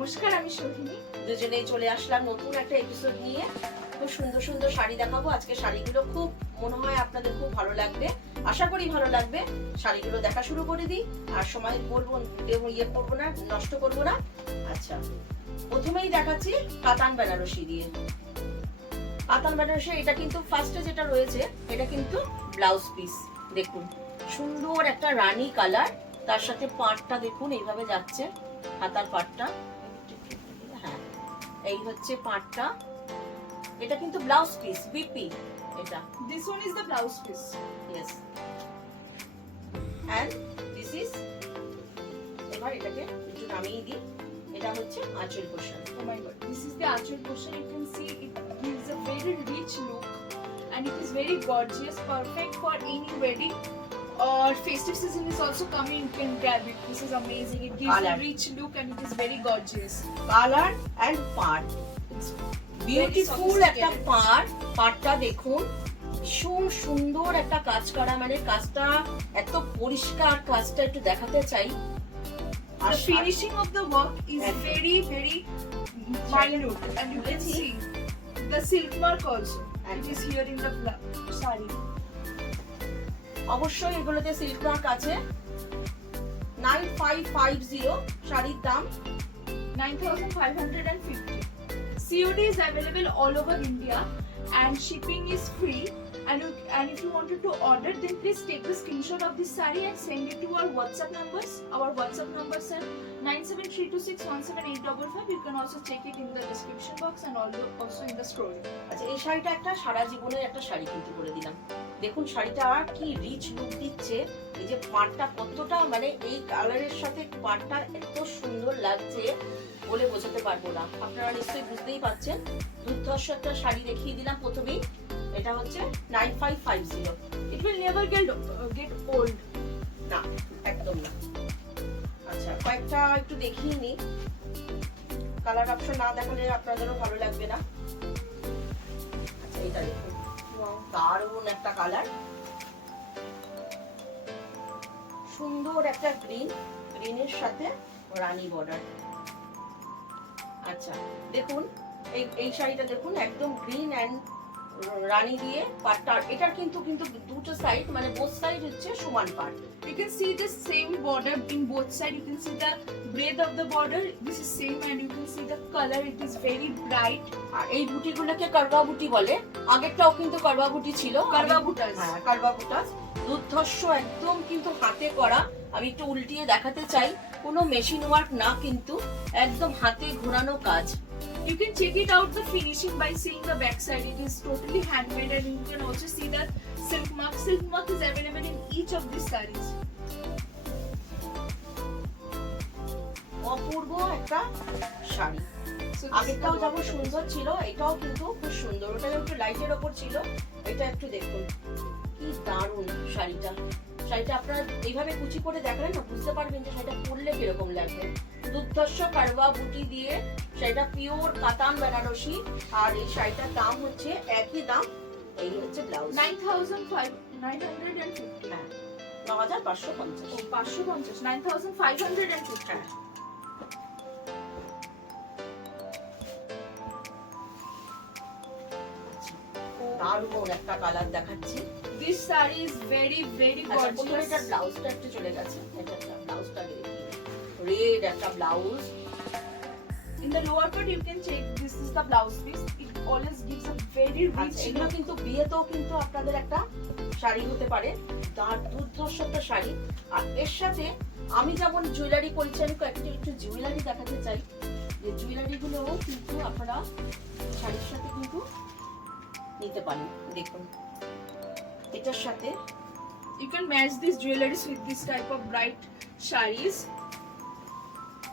নমস্কার, আমি সোহিনী। দুজনেই চলে আসলাম নতুন একটা এপিসোড নিয়ে। খুব সুন্দর সুন্দর শাড়ি দেখাবো আজকে। শাড়িগুলো খুব মনে হয় আপনাদের খুব ভালো লাগবে, আশা করি ভালো লাগবে। শাড়িগুলো দেখা শুরু করে দিই, আর সময় বলবো ইয়ে করবো না, নষ্ট করবো না। আচ্ছা, প্রথমেই দেখাচ্ছি কাতান বেনারসি দিয়ে। কাতান বেনারসি এটা কিন্তু ফার্স্টে যেটা রয়েছে এটা কিন্তু ব্লাউজ পিস। দেখুন সুন্দর একটা রানী কালার, তার সাথে পাড়টা দেখুন এইভাবে যাচ্ছে, হাতার পাড়টা। হ্যাঁ, এই হচ্ছে পাড়টা। এটা কিন্তু ব্লাউজ পিস বিপি। এটা This one is the blouse piece. Yes, and this is, এবার এটাকে একটু নামিয়ে দিই। এটা হচ্ছে আঁচল portion. Oh my god, this is the achal portion. You can see it gives a very rich look and it is very gorgeous, perfect for any wedding or festive season is also coming. You can grab it. This is amazing. It gives Colour. a rich look and it is very gorgeous. Colour and পাড়, beautiful একটা পাড়। পাড়টা দেখুন ভীষণ সুন্দর একটা কাজ করা, মানে কাজটা এত পরিষ্কার, কাজটা একটু দেখাতে চাই। The finishing of the work is Exactly. very minute and you can See? see the silk mark also. It Exactly. is here in the saree. অবশ্যই এগুলোতে সিল্ক মার্ক আছে। 9550 শাড়ির দাম। 9,550. COD is available all over India and shipping is free. And if you wanted to order, then please take the screenshot of this saree and send it to our WhatsApp numbers. Our WhatsApp numbers are 9732617855. You can also check it in the description box and also in the scrolling. আচ্ছা, এই শাড়িটা একটা সারা জীবনের একটা শাড়ি কিন্তু করে দিলাম। দেখুন শাড়িটা কি রিচ লুক দিচ্ছে। এই যে পাড়টা কতটা, মানে এই কালারের সাথে পাড়টা এত সুন্দর লাগছে বলে বোঝাতে পারবো না। আপনারা নিশ্চয়ই বুঝতেই পারছেন। দুর্ধর্ষ একটা শাড়ি দেখিয়ে দিলাম প্রথমেই। এটা হচ্ছে 9550। It will never get old. না, একদম না। আচ্ছা, কয়েকটা একটু দেখিয়ে নিই। কালার অপশন না দেখালে আপনাদেরও ভালো লাগবে না। আচ্ছা, এটা দেখুন দারুণ একটা কালার, সুন্দর একটা গ্রিনের সাথে রানী বর্ডার। আচ্ছা দেখুন এই শাড়িটা দেখুন একদম গ্রিন এন্ড রানী দিয়ে পাটটা। এটার কিন্তু দুটো সাইড, মানে বোথ সাইড হচ্ছে সমান পাট। You can see the same border in both sides. You can see the breadth of the border. This is same, and you can see the color. It is very bright. আর এই বুটিগুলোকে কারবা বুটি বলে। আগেরটাও কিন্তু কারবা বুটি ছিল, Karwa buttas. হ্যাঁ কারবা বুটাস। দুর্ধর্ষ একদম কিন্তু হাতে করা। আমি একটু উল্টিয়ে দেখাতে চাই, কোনো মেশিন ওয়ার্ক না, কিন্তু একদম হাতে ঘোরানো কাজ। You can check it out the finishing by seeing the back side. It is totally handmade, and you can also see the silk mark. Silk mark is available in each of these sarees. অপূর্ব একটা sari. So this আগেরটাও is the যেমন work. সুন্দর ছিল, এটাও কিন্তু খুব সুন্দর। ওটা একটু লাইটের ওপর ছিল, এটা একটু দেখুন কি দারুণ শাড়িটা। শাড়িটা আপনারা এইভাবে কুচি করে দেখালেন না, বুঝতে পারবেন যে শাড়িটা পরলে কিরকম লাগবে। দুর্ধর্ষ কারবা বুটি দিয়ে শাড়িটা, পিওর কাতান বেনারসি। আর এই শাড়িটার দাম হচ্ছে একই দাম। এই হচ্ছে ব্লাউজ, 9,950. হ্যাঁ 9550। Oh, 550. 9,550. হ্যাঁ, দারুণ একটা কালার দেখাচ্ছি। This saree is very আচ্ছা, প্রথমে gorgeous. এটার ব্লাউজটা একটু চলে গেছে। এটা ব্লাউজটা দেখি, রেড একটা blouse. In the lower part, you can check. This is the blouse piece. It always gives a very আচ্ছা, rich এগুলো look. কিন্তু বিয়েতেও কিন্তু আপনাদের একটা শাড়ি হতে পারে, তার দুর্ধর্ষ একটা শাড়ি। আর এর সাথে আমি যেমন জুয়েলারি পরিচয়, একটু জুয়েলারি দেখাতে চাই। যে জুয়েলারি গুলোও কিন্তু আপনারা শাড়ির সাথে কিন্তু নিতে পারেন। দেখুন এটার সাথে You can match these jewelries with this type of bright sarees.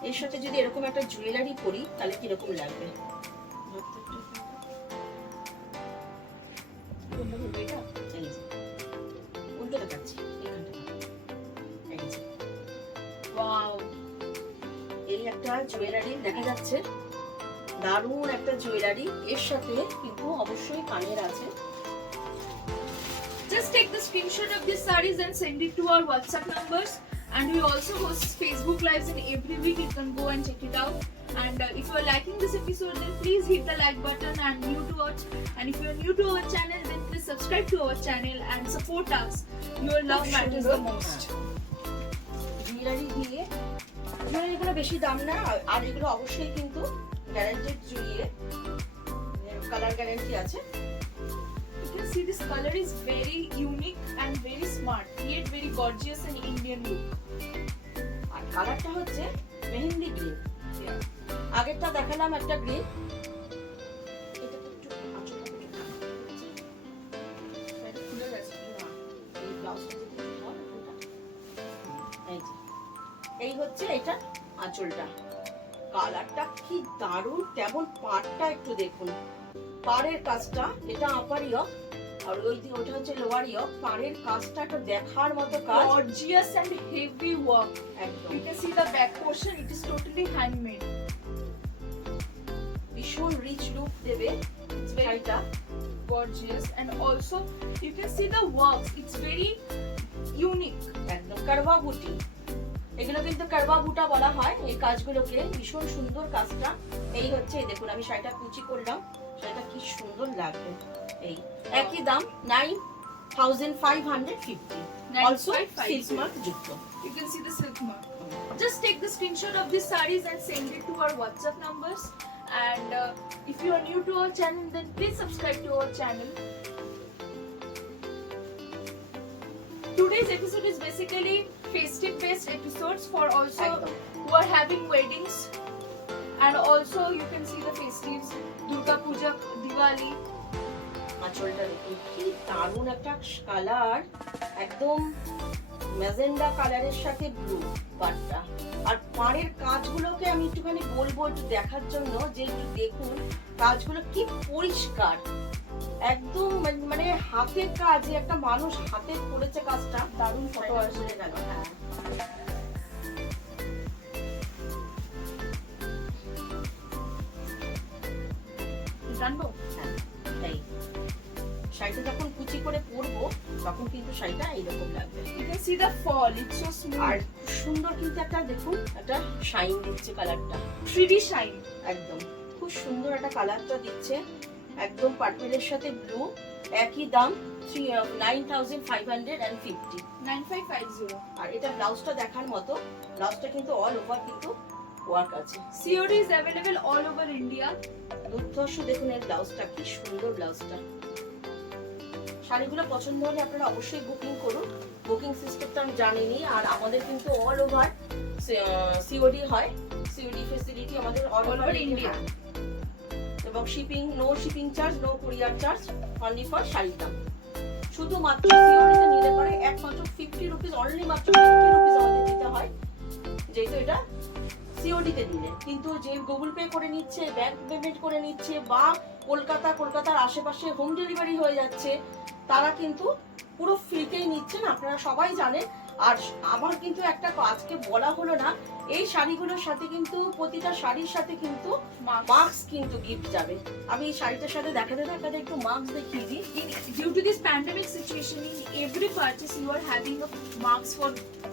এর সাথে যদি এরকম একটা জুয়েলারি পরি তাহলে কিরকম লাগবে। এটা? এই যে, উল্টো দেখাচ্ছি, এখানটা। এই যে, Wow. এই একটা জুয়েলারি দেখা যাচ্ছে, দারুণ একটা জুয়েলারি। এর সাথে কিন্তু অবশ্যই কানের আছে। Just take the screenshot of these sarees and send it to our WhatsApp numbers. And we also host Facebook Lives in every week. You can go and check it out. And if you are liking this episode, then please hit the like button. And if you are new to our channel, then please subscribe to our channel and support us. Your love matters the most. Jewellery দিয়ে জুয়েলারিগুলো বেশি দাম না, আর এগুলো অবশ্যই কিন্তু guaranteed jewellery, colour guarantee আছে। You can see this color is very unique and very smart. Create very gorgeous and Indian look. আর কালারটা হচ্ছে মেহেন্দি গ্রিন। আগেরটা দেখালাম একটা গ্রিন, এটা তো একটু আঁচলটা একটু খুলে গেছে না, এই ব্লাউজটা যদি হয় ওটা, এই যে এই হচ্ছে এটা আঁচলটা। কালারটা কি দারুণ, তেমন পাড়টা একটু দেখুন, পাড়ের কাজটা, এটা আপার ইয়ক আর ওটা হচ্ছে লোয়ার ইয়ক। পাড়ের কাজটা একটা দেখার মতো কাজ, Gorgeous and heavy work. একদম You can see the back portion, it is totally handmade. ভীষণ রিচ লুক দেবে It's very শাড়িটা। gorgeous, and also you can see the works, it's very unique. একদম কারবা বুটি, এগুলো কিন্তু কারবা বুটা বলা হয় এই কাজগুলোকে। ভীষণ সুন্দর কাজটা। এই হচ্ছে এই দেখুন, আমি শাড়িটা কুচি করলাম, শাড়িটা কি সুন্দর লাগবে। এই একই দাম 9550, অলসো 9550. সিল্ক মার্ক যুক্ত। You can see the silk mark. Just take the screenshot of these sarees and send it to our WhatsApp numbers. And if you are new to our channel, then please subscribe to our channel. Today's episode is basically festive based episodes for also একদম who are having weddings, and also you can see the festives, Durga Puja, Diwali. আঁচলটা দেখুন কি দারুণ একটা colour, একদম magenta কালারের সাথে blue পাড়টা। আর পাড়ের কাজগুলোকে আমি একটুখানি বলবো একটু দেখার জন্য, যে একটু দেখুন কাজগুলো কি পরিষ্কার, একদম মানে হাতের কাজ, যে একটা মানুষ হাতে করেছে কাজটা। দারুণ ফটো আসবে। গেল। হ্যাঁ জানবো? হ্যাঁ এই শাড়িটা যখন কুচি করে পরবো তখন কিন্তু শাড়িটা এইরকম লাগবে। You can see the fall, it's so R smooth. সুন্দর কিন্তু একটা দেখুন একটা শাইন দিচ্ছে কালারটা, 3D shine. একদম খুব সুন্দর একটা কালারটা দিচ্ছে, একদম পার্পেলের সাথে ব্লু। একই দাম 9550। 9550. আর এটা ব্লাউজটা দেখার মতো, ব্লাউজটা কিন্তু অল ওভার কিন্তু ওয়ার্ক আছে। COD is available all over India. দুর্ধর্ষ দেখুন এর ব্লাউজটা কি সুন্দর ব্লাউজটা। শাড়িগুলো পছন্দ হলে আপনারা অবশ্যই বুকিং করুন, বুকিং সিস্টেমটা আমি জানিনি। আর আমাদের কিন্তু অল ওভার সিওডি হয়, সিওডি ফেসিলিটি আমাদের all All over over India. India. এবং shipping, no shipping charge, no courier charge, only for শাড়ির দাম। শুধুমাত্র সিওডিতে নিলে পরে একমাত্র 50 রুপিস, অনলি মাত্র 50 রুপিস আমাদের দিতে হয়, যেহেতু এটা সিওডিতে দিলে। কিন্তু যে গুগল পে করে নিচ্ছে, ব্যাংক পেমেন্ট করে নিচ্ছে, বা কলকাতার আশেপাশে হোম ডেলিভারি হয়ে যাচ্ছে, তারা কিন্তু পুরো ফ্রিতেই নিচ্ছেন, আপনারা সবাই জানেন। আর আমার কিন্তু একটা আজকে বলা হলো না, এই শাড়িগুলোর সাথে কিন্তু প্রতিটা শাড়ির সাথে কিন্তু মাস্ক কিন্তু গিফট যাবে। আমি এই শাড়িটার সাথে দেখাতে একটু মাস্ক দেখিয়ে দিই। Due to this pandemic situation, in every purchase you are having a marks for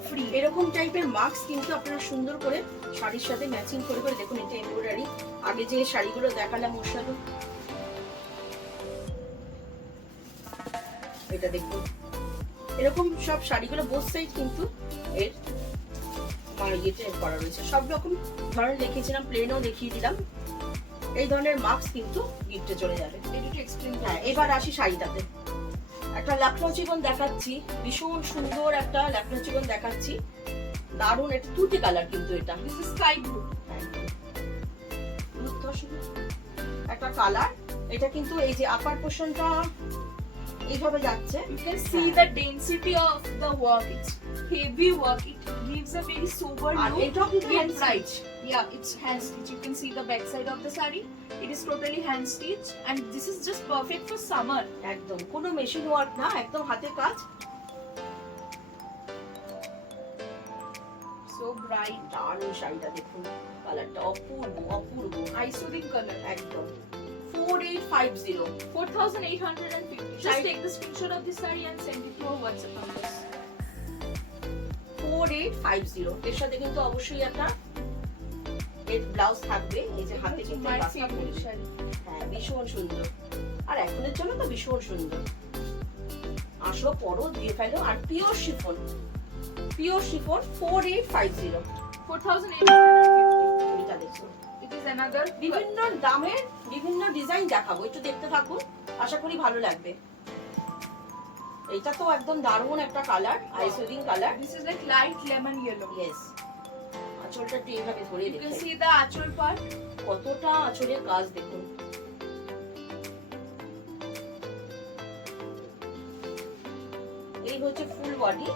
free. এরকম টাইপের মাস্ক কিন্তু আপনারা সুন্দর করে শাড়ির সাথে ম্যাচিং করে করে দেখুন, এটা এমব্রয়ডারি। আগে যে শাড়িগুলো দেখালাম ওর সাথে এটা দেখুন, এরকম সব শাড়িগুলো বোথ সাইড কিন্তু এর ইয়েতে করা রয়েছে। সব রকম ধরনের দেখিয়েছিলাম, প্লেনও দেখিয়ে দিলাম। এই ধরনের মাস্ক কিন্তু গিফটে চলে যাবে। Ready to explain? হ্যাঁ, এবার আসি শাড়িটাতে। একটা লখনৌ চিকন দেখাচ্ছি, ভীষণ সুন্দর একটা লখনৌ চিকন দেখাচ্ছি, দারুণ। এটা তুতে কালার কিন্তু এটা This is sky blue. একটা কালার। এটা কিন্তু এই যে আপার পোর্শনটা এইভাবে যাচ্ছে। You can see the density of the work. It's heavy work. It gives a very sober R look. এটাও কিন্তু Very hand bright. stitch। Yeah, it's hand stitch. You can see the back side of the saree. It is totally hand stitch, and this is just perfect for summer. একদম কোনো machine work না, একদম হাতে কাজ। So bright. দারুণ শাড়িটা দেখুন, কালারটা অপূর্ব অপূর্ব, Eye soothing color. একদম 4850। 4,850. Just Right. take the screenshot of this saree and send it to our WhatsApp numbers. 4850। এর সাথে কিন্তু অবশ্যই একটা এর ব্লাউজ থাকবে, এই যে হাতে It's কিন্তু my কাজটা favorite করবে। শাড়ি। হ্যাঁ, ভীষণ সুন্দর। আর এখনের জন্য তো ভীষণ সুন্দর। আসো পরো, দিয়ে ফেলো। আর পিওর শিফন 4850। 4850. এটা দেখো, It is another বিভিন্ন দামের বিভিন্ন ডিজাইন দেখাবো, একটু দেখতে থাকুন, আশা করি ভালো লাগবে। এটা তো একদম দারুণ একটা কালার, আইসোডিং colour. This is like light lemon yellow. Yes, আঁচলটা একটু এইভাবে ধরে You can রেখে, see the achol part. কতটা আঁচলের কাজ দেখুন। এই হচ্ছে ফুল বডি,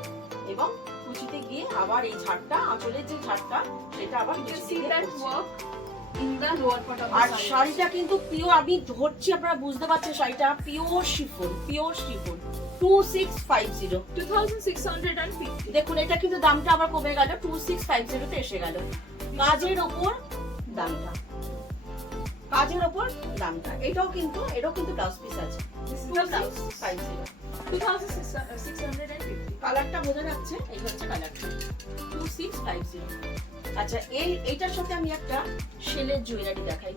এবং কুচিতে গিয়ে আবার এই ঝাড়টা, আঁচলের যে ঝাড়টা, সেটা আবার You can কুচিতে see গিয়ে that পড়ছে। work in the lower part of the R saree. শাড়িটা কিন্তু পিওর, আমি ধরছি আপনারা বুঝতে পারছেন, শাড়িটা পিওর শিফন 2650। 2650. দেখুন এটা কিন্তু দামটা আবার কমে গেল, 2650 তে এসে গেল। কাজের ওপর দামটা, কাজের ওপর দামটা। এটাও কিন্তু ব্লাউজ পিস আছে। This is the blouse. 2650। 2650. কালারটা বোঝা যাচ্ছে, এই হচ্ছে কালারটা 2650। আচ্ছা, এইটার সাথে আমি একটা শেলের জুয়েলারি দেখাই,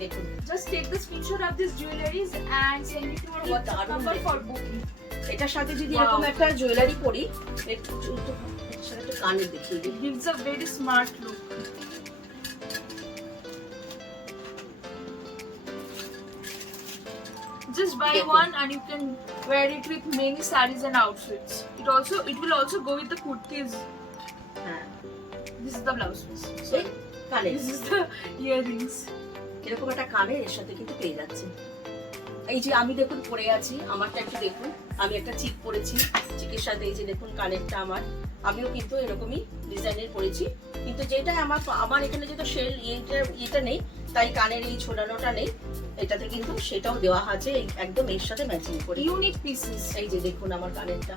দেখুন। Just take the screenshot of these jewelries and send it to our কি WhatsApp দারুণ number দেখতে। for booking. এটার সাথে যদি Wow. এরকম একটা জুয়েলারি পরি, এটার সাথে একটা কানের দেখিয়ে দিই। It gives a very smart look. Just buy Dekho. one and you can wear it with many sarees and outfits. It will also go with the kurtis. হ্যাঁ, This is the blouse piece. এই কানের, This is the earrings. এরকম একটা কানের এর সাথে কিন্তু পেয়ে যাচ্ছে। এই যে আমি দেখুন পরে আছি, আমারটা একটু দেখুন, আমি একটা চিক পরেছি, চিকের সাথে এই যে দেখুন কানেরটা আমার, আমিও কিন্তু এরকমই ডিজাইনের পরেছি। কিন্তু যেটা আমার এখানে যেটা শেল এটা নেই, তাই কানের এই ছোড়ানোটা নেই, এটাতে কিন্তু সেটাও দেওয়া আছে একদম এর সাথে ম্যাচিং করে। Unique pieces. এই যে দেখুন আমার কানেরটা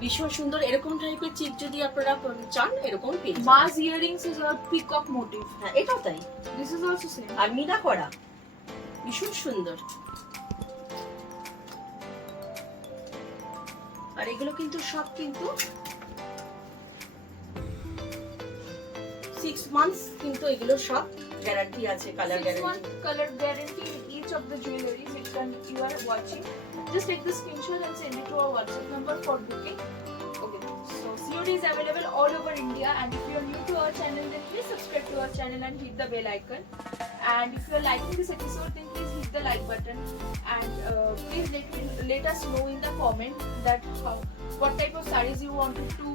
ভীষণ সুন্দর। এরকম টাইপের চিক যদি আপনারা চান, এরকম পেয়ে যাবেন। Mars earrings is a peacock motif. হ্যাঁ, এটাও তাই। This is also same. আর মিনা করা, ভীষণ সুন্দর। আর এগুলো কিন্তু সব কিন্তু 6 মান্থস কিন্তু এগুলো সব গ্যারান্টি আছে, colour 6 guarantee. month color guarantee in each of the jewelries which you are watching. Just take the screenshot and send it to our WhatsApp number for booking. Okay. So COD is available all over India, and if you are new to our channel, then please subscribe to our channel and hit the bell icon. And if you are liking this episode, then please hit the like button, and please let us know in the comment that what type of sarees you wanted to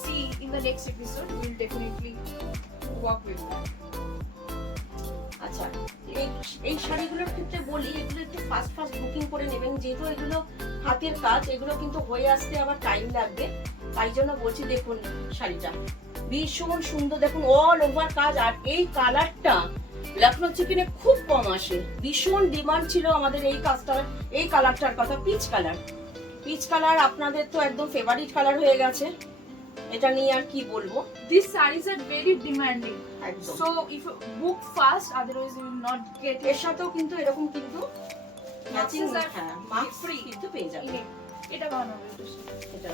see in the next episode. We'll definitely work with that. আচ্ছা, এই শাড়িগুলোর ক্ষেত্রে বলি, এগুলো একটু fast booking করে নেবেন, যেহেতু এগুলো হাতের কাজ, এগুলো কিন্তু হয়ে আসতে আবার টাইম লাগবে, তাই জন্য বলছি। দেখুন শাড়িটা ভীষণ সুন্দর, দেখুন অল ওভার কাজ। আর এই কালারটা লখনৌ চিকেনে খুব কম আসে, ভীষণ ডিমান্ড ছিল আমাদের এই কাজটার, এই কালারটার কথা। পিচ কালার আপনাদের তো একদম ফেভারিট কালার হয়ে গেছে, এটা নিয়ে আর কি বলবো। These sarees are very demanding. একদম। So if you book fast, otherwise you will not get এর সাথেও কিন্তু এরকম কিন্তু ম্যাচিং, Maxes are হ্যাঁ, মাস্ক ফ্রি free. কিন্তু পেয়ে যাবেন। এটা বানানো এটার সাথে। এটা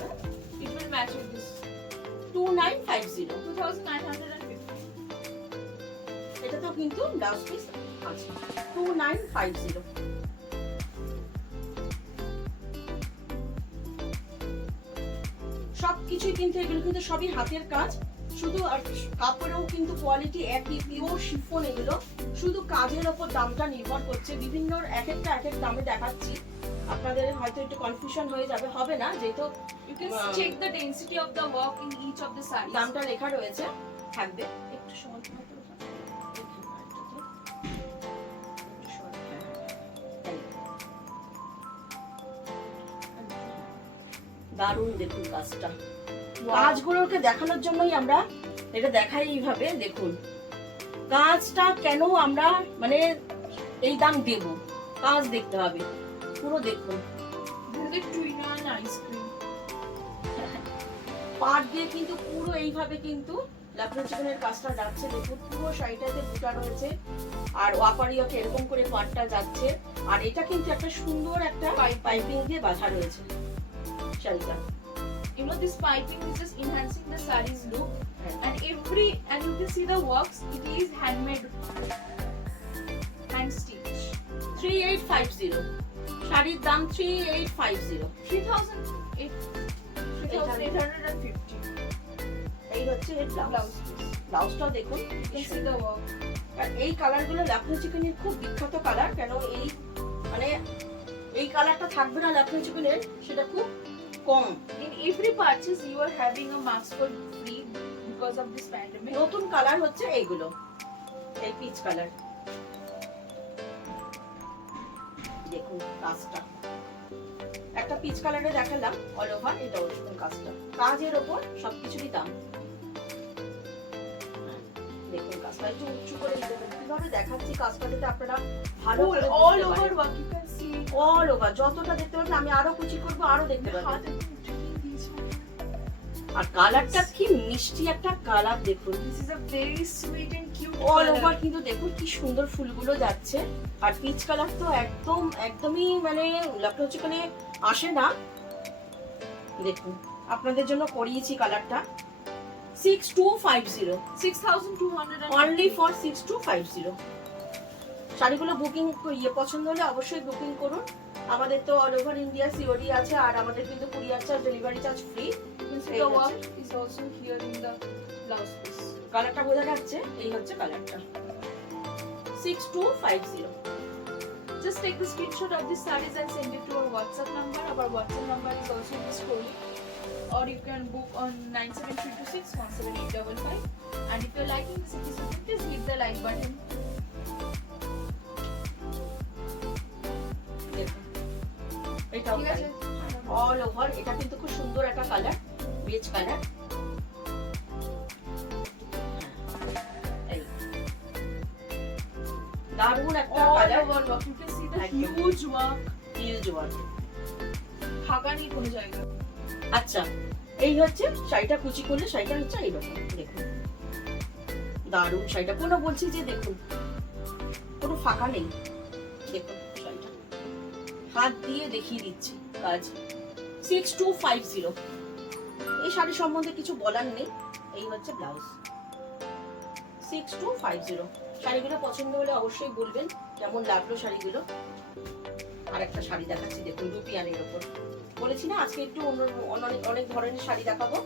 It will match with this 2950। 2950. এটাতেও কিন্তু ব্লাউজ পিস আছে 2950। সবকিছুই কিন্তু এগুলো কিন্তু সবই হাতের কাজ, শুধু আর কাপড়েও কিন্তু কোয়ালিটি একই, পিওর শিফন। এগুলো শুধু কাজের ওপর দামটা নির্ভর করছে, বিভিন্ন এক এক দামে দেখাচ্ছি, আপনাদের হয়তো একটু কনফিউশন হয়ে যাবে, হবে না, যেহেতু You can check the density of the work in each of the sarees. দামটা লেখা রয়েছে, থাকবে। একটু সময় তোমার তো ওটা। দারুণ দেখুন কাজটা, কাজগুলোকে দেখানোর জন্যই আমরা এটা দেখাই এইভাবে। দেখুন কাজটা কেন আমরা মানে এই দাম দেব, কাজ দেখতে হবে পুরো। দেখুন This is a tuna and ice cream. পাট দিয়ে কিন্তু পুরো এইভাবে কিন্তু লখনৌ চিকেনের কাজটা যাচ্ছে। দেখুন পুরো শাড়িটাতে বুটা রয়েছে, আর ওয়াপারিয়াকে এরকম করে পাটটা যাচ্ছে। আর এটা কিন্তু একটা সুন্দর একটা পাইপিং দিয়ে বাঁধা রয়েছে শাড়িটা। you know, this piping is just enhancing the saree's look. And you can see the works, it is handmade, hand stitch. 3850 শাড়ির দাম 3850 3,850. এই হচ্ছে এর ব্লাউজ Blouse piece. ব্লাউজটাও দেখুন You can see the work. আর এই কালারগুলো লাখনৌ চিকেনের খুব বিখ্যাত কালার, কেন এই মানে এই কালারটা থাকবে না লাখনৌ চিকেনের, সেটা খুব কম। In every purchase you are having a mask for free because of this pandemic. নতুন কালার হচ্ছে এইগুলো, এই পিচ কালার দেখুন কাজটা, একটা পিচ কালারে দেখালাম অল ওভার, এটা দেখুন কাজটা, কাজের ওপর সবকিছুরই দাম। দেখুন কাজটা একটু উঁচু করে দিতে হবে, কিভাবে দেখাচ্ছি কাজটা যাতে আপনারা ভালো করে all over work you can see. All over যতটা দেখতে পাবেন, আমি আরো কুচি করবো আরো দেখতে পাবেন। হাতে দিয়েছে। আর কালারটা কি মিষ্টি একটা কালার দেখুন, This is a very sweet and cute all color. Over কিন্তু দেখুন কি সুন্দর ফুলগুলো যাচ্ছে। আর পিচ কালার তো একদমই মানে লাখনৌ চিকেনে আসে না। দেখুন আপনাদের জন্য করিয়েছি কালারটা 6250 6,250. Only for 6250। শাড়িগুলো বুকিং পছন্দ হলে অবশ্যই বুকিং করুন। আমাদের তো অল ওভার ইন্ডিয়া সিওডি আছে, আর আমাদের কিন্তু courier charge, delivery charge free. You can see the work is also here in the blouse piece. কালারটা বোঝা যাচ্ছে, এই হচ্ছে কালারটা 6250। Just take the screenshot of the sarees and send it to our WhatsApp number. Our WhatsApp number is also in the scrolling. Or you can book on 973261785. And if you're liking this episode, please hit the like button. দেখুন এটাও ঠিক আছে? All over, এটা কিন্তু খুব সুন্দর একটা colour, beige colour. দারুণ একটা All colour, over work. You can see the একদম। huge work. Huge work. ফাঁকা নেই কোনো জায়গা। আচ্ছা এই হচ্ছে শাড়িটা, কুচি করলে শাড়িটা হচ্ছে এইরকম দেখুন, দারুণ শাড়িটা। কোনো বলছি যে দেখুন কোনো ফাঁকা নেই, দেখুন শাড়িটা হাত দিয়ে দেখিয়ে দিচ্ছি কাজ 6250। এই শাড়ি সম্বন্ধে কিছু বলার নেই। এই হচ্ছে ব্লাউজ 6250। শাড়িগুলো পছন্দ হলে অবশ্যই বলবেন কেমন লাগলো শাড়িগুলো। আর একটা শাড়ি দেখাচ্ছি দেখুন রুপিয়ানের উপর, বলেছি না আজকে একটু অনেক ধরনের শাড়ি দেখাবো।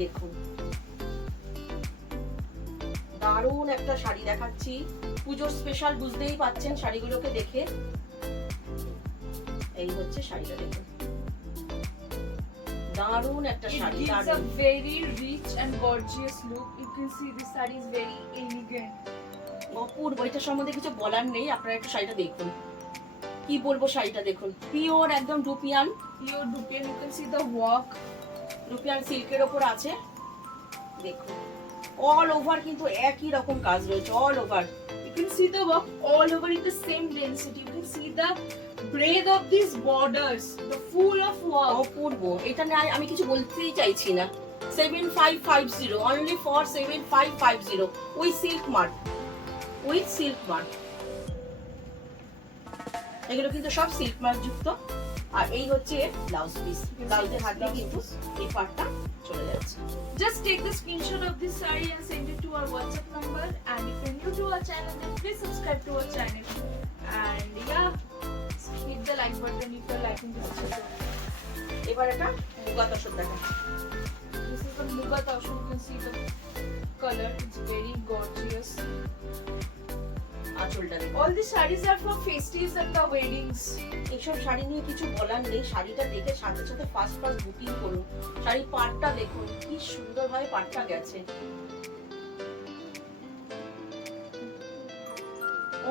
দেখুন দারুণ একটা শাড়ি দেখাচ্ছি, পুজোর স্পেশাল, বুঝতেই পাচ্ছেন শাড়িগুলোকে দেখে। এই হচ্ছে শাড়িটা দেখুন, দারুণ একটা It শাড়ি, gives a দারুণ very rich and gorgeous look. You can see this saree is very elegant. অপূর্ব। এটার সম্বন্ধে কিছু বলার নেই, আপনারা একটু শাড়িটা দেখুন। কি বলবো, শাড়িটা দেখুন পিওর একদম dupion, Pure Dupian. You can see the work. রুপিয়ান সিল্কের ওপর আছে। দেখুন অল ওভার কিন্তু একই রকম কাজ রয়েছে, all over. You can see the work all over in the same density. You can see the breadth of these borders, the full of work. অপূর্ব। এটা নিয়ে আমি কিছু বলতেই চাইছি না। 7550 only for 7550 with silk mark, with silk mark. এগুলো কিন্তু সব সিল্ক মার্ক যুক্ত। আর এই হচ্ছে ব্লাউজ পিস, ব্লাউজের হাতে কিন্তু এই পার্টটা চলে যাচ্ছে। Just take the screenshot of this saree and send it to our WhatsApp number. And if you're new to our channel, then please subscribe to our channel. And yeah, hit the like button if you're liking this video. এবার একটা মুগা তসর দেখাচ্ছি। This is the Muga Tashu. You can see the color. It's very gorgeous. আঁচলটা দেখুন। All these sarees are for festives and the weddings. এইসব শাড়ি নিয়ে কিছু বলার নেই, শাড়িটা দেখে সাথে সাথে ফার্স্ট বুকিং করুন। শাড়ির পাড়টা দেখুন কি সুন্দরভাবে পাড়টা গেছে,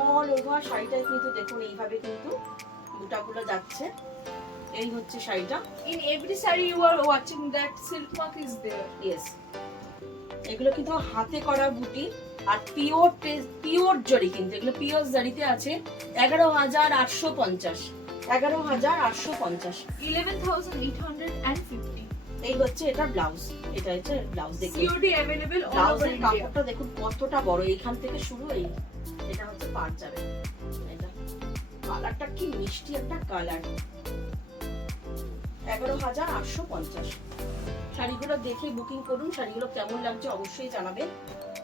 অল ওভার শাড়িটাই কিন্তু দেখুন এইভাবে কিন্তু বুটাগুলো যাচ্ছে। এই হচ্ছে শাড়িটা। In every saree you are watching that silk mark is there. Yes, এগুলো কিন্তু হাতে করা বুটি আর পিওর জরি, কিন্তু এগুলো পিওর জরিতে আছে। 11,850 11,850। 11,850. এই হচ্ছে এটা ব্লাউজ, এটা হচ্ছে ব্লাউজ দেখুন। COD available all over ব্লাউজের India. কাপড়টা দেখুন কতটা বড়, এইখান থেকে শুরু, এটা হচ্ছে পাড় যাবে। এটা কালারটা কি মিষ্টি একটা কালার। 11,850। শাড়িগুলো দেখে বুকিং করুন। শাড়িগুলো কেমন লাগছে অবশ্যই জানাবেন।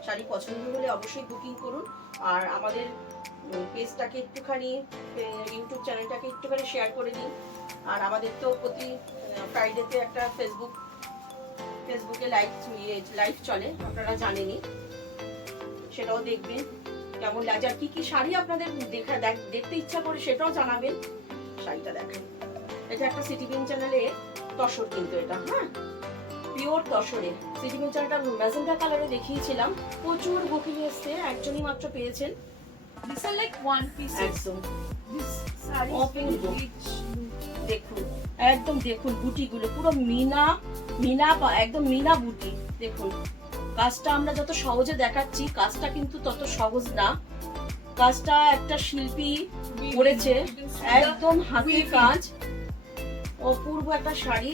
শাড়ি পছন্দ হলে অবশ্যই বুকিং করুন। আর আমাদের পেজটাকে একটুখানি, ইউটিউব চ্যানেলটাকে একটুখানি শেয়ার করে দিন। আর আমাদের তো প্রতি ফ্রাইডেতে একটা ফেসবুকে লাইভ চলে, আপনারা জানেনই, সেটাও দেখবেন কেমন লাগে। আর কি কি শাড়ি আপনাদের দেখতে ইচ্ছা করে সেটাও জানাবেন। শাড়িটা দেখেন, এটা একটা সিটিবিন চ্যানেলে তসর, কিন্তু এটা হ্যাঁ পিওর তসরে। সিটিবিন চ্যানেলটা ম্যাজেন্টা কালারে দেখিয়েছিলাম, প্রচুর বুকিং এসছে, একজনই মাত্র পেয়েছেন। These are like one pieces. একদম This saree is Open very book. rich. দেখুন, একদম দেখুন বুটিগুলো পুরো মিনা একদম মিনা বুটি। দেখুন কাজটা আমরা যত সহজে দেখাচ্ছি, কাজটা কিন্তু তত সহজ না। কাজটা একটা শিল্পী করেছে, You can see একদম হাতের weaving. কাজ, অপূর্ব একটা শাড়ি।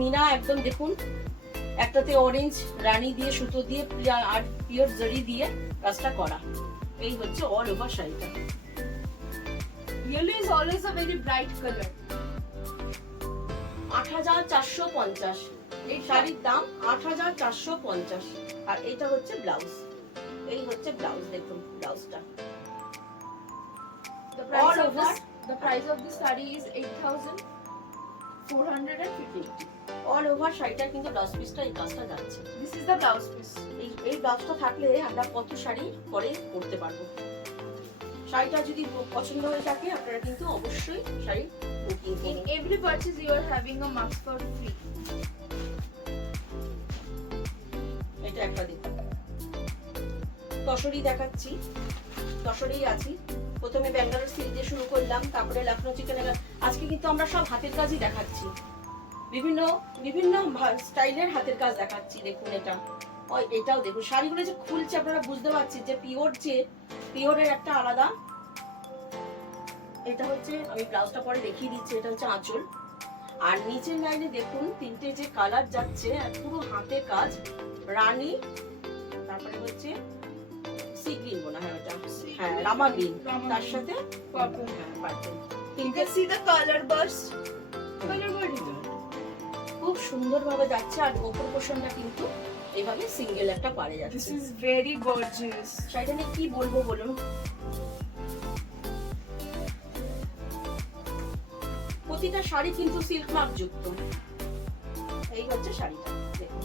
মিনা একদম দেখুন, একটাতে অরেঞ্জ রানী দিয়ে সুতো দিয়ে আর পিওর জরি দিয়ে কাজটা করা। এই হচ্ছে অল ওভার শাড়িটা। Yellow is always a very bright color. 8,450। এই শাড়ির দাম 8,450। আর এটা হচ্ছে ব্লাউজ। এই হচ্ছে ব্লাউজ, দেখুন ব্লাউজটা। All over. The price of this saree is 8,450. All over শাড়িটার কিন্তু ব্লাউজ পিসটা এই কাজটা যাচ্ছে। This is the blouse piece. এই ব্লাউজটা থাকলে আমরা কত শাড়ি পরে পরতে পারবো। শাড়িটা যদি পছন্দ হয়ে থাকে আপনারা কিন্তু অবশ্যই শাড়ি বুকিং In করুন। every purchase, you are having a mask for free. এটা একটা দেখুন, তসরি দেখাচ্ছি, তসরেই আছি। প্রথমে ব্যাঙ্গালোর সিল্ক দিয়ে শুরু করলাম, তারপরে লখনৌ চিকেন। আজকে কিন্তু আমরা সব হাতের কাজই দেখাচ্ছি, বিভিন্ন বিভিন্ন স্টাইলের হাতের কাজ দেখাচ্ছি। দেখুন এটাও দেখুন, শাড়িগুলো যে খুলছে আপনারা বুঝতে পারছেন যে পিওরের একটা আলাদা। এটা হচ্ছে, আমি ব্লাউজটা পরে দেখিয়ে দিচ্ছি, এটা হচ্ছে আঁচল। আর নিচের লাইনে দেখুন তিনটে যে কালার যাচ্ছে, আর পুরো হাতে কাজ, রানী, তারপরে হচ্ছে সি গ্রিন মনে হয় ওটা, হ্যাঁ রামা গ্রিন, তার সাথে Purple. হ্যাঁ পার্পল। You তিনটে can see the color burst. Color burst. খুব সুন্দর ভাবে যাচ্ছে। আর ওপর পোর্শনটা কিন্তু এইভাবে সিঙ্গেল একটা পারে This যাচ্ছে। is very gorgeous. শাড়িটা নিয়ে কি বলবো বলুন, প্রতিটা শাড়ি কিন্তু সিল্ক মার্ক যুক্ত। এই হচ্ছে শাড়িটা দেখুন।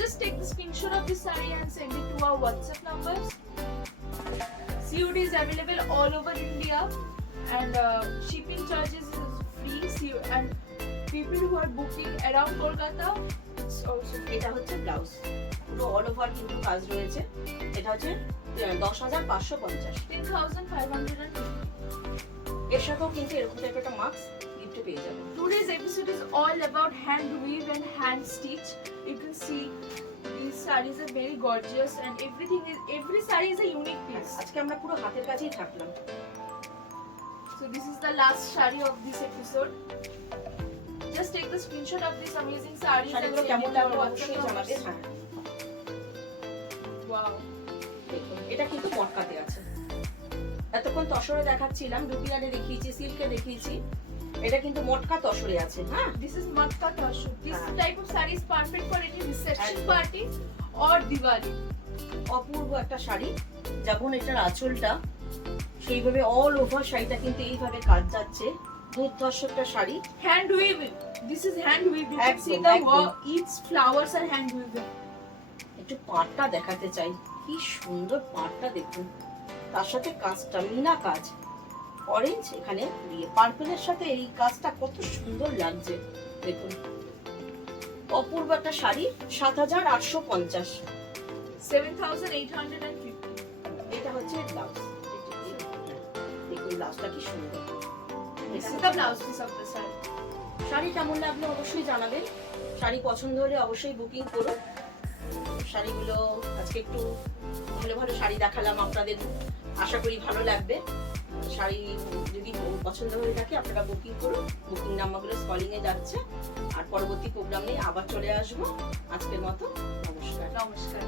Just take the screenshot of this saree and send it to our WhatsApp numbers. COD is available all over India, and shipping charges is free. And people who are booking around Kolkata, it's also free. এটা হচ্ছে blouse, পুরো all over কিন্তু কাজ রয়েছে। এটা হচ্ছে 10,550। 10,550. এর সাথেও কিন্তু এরকম টাইপের একটা মাস্ক গিফটে পেয়ে যাবেন। Today's episode is all about hand weave and hand stitch. You can see these sarees are very gorgeous, and every saree is a unique piece. আজকে আমরা পুরো হাতের কাছেই থাকলাম। So this is the last saree of this episode. Just take the screenshot of this amazing sarees and শাড়িগুলো send কেমন it to লাগলো our অবশ্যই WhatsApp জানাবেন। numbers. হ্যাঁ Wow. দেখুন, এটা কিন্তু মটকাতে আছে। এতক্ষণ তসরে দেখাচ্ছিলাম, ডুপিয়ারে দেখিয়েছি, সিল্কে দেখিয়েছি, এটা কিন্তু মটকা তসরে আছে। হ্যাঁ This is matka tashu. This हाँ. type of saree is perfect for any reception একদম। party or Diwali. অপূর্ব একটা শাড়ি। যেমন এটার আঁচলটা, সেইভাবে অল ওভার শাড়িটা কিন্তু এইভাবে কাজ যাচ্ছে। দুর্ধর্ষ একটা sari. Hand weaving. This is hand weaving. You can see একদম, the একদম। each flowers are hand weaving. একটু পাড়টা দেখাতে চাই, কি সুন্দর পাড়টা দেখুন। তার সাথে কাজটা মিনা কাজ, অরেঞ্জ এখানে দিয়ে পার্পলের সাথে এই কাজটা কত সুন্দর লাগছে দেখুন। অপূর্ব একটা শাড়ি, 7,850। 7,850. এটা হচ্ছে ব্লাউজ। দেখুন ব্লাউজটা কি সুন্দর। This is the blouse piece of the saree. Sari কেমন লাগলো অবশ্যই জানাবেন। শাড়ি পছন্দ হলে অবশ্যই বুকিং করুন। শাড়িগুলো আজকে একটু ভালো ভালো শাড়ি দেখালাম আপনাদের, আশা করি ভালো লাগবে। শাড়ি যদি পছন্দ হয়ে থাকে আপনারা বুকিং করুন। বুকিং নাম্বারগুলো স্কলিং এ যাচ্ছে। আর পরবর্তী প্রোগ্রাম নিয়ে আবার চলে আসবো। আজকের মতো নমস্কার। Namaskar.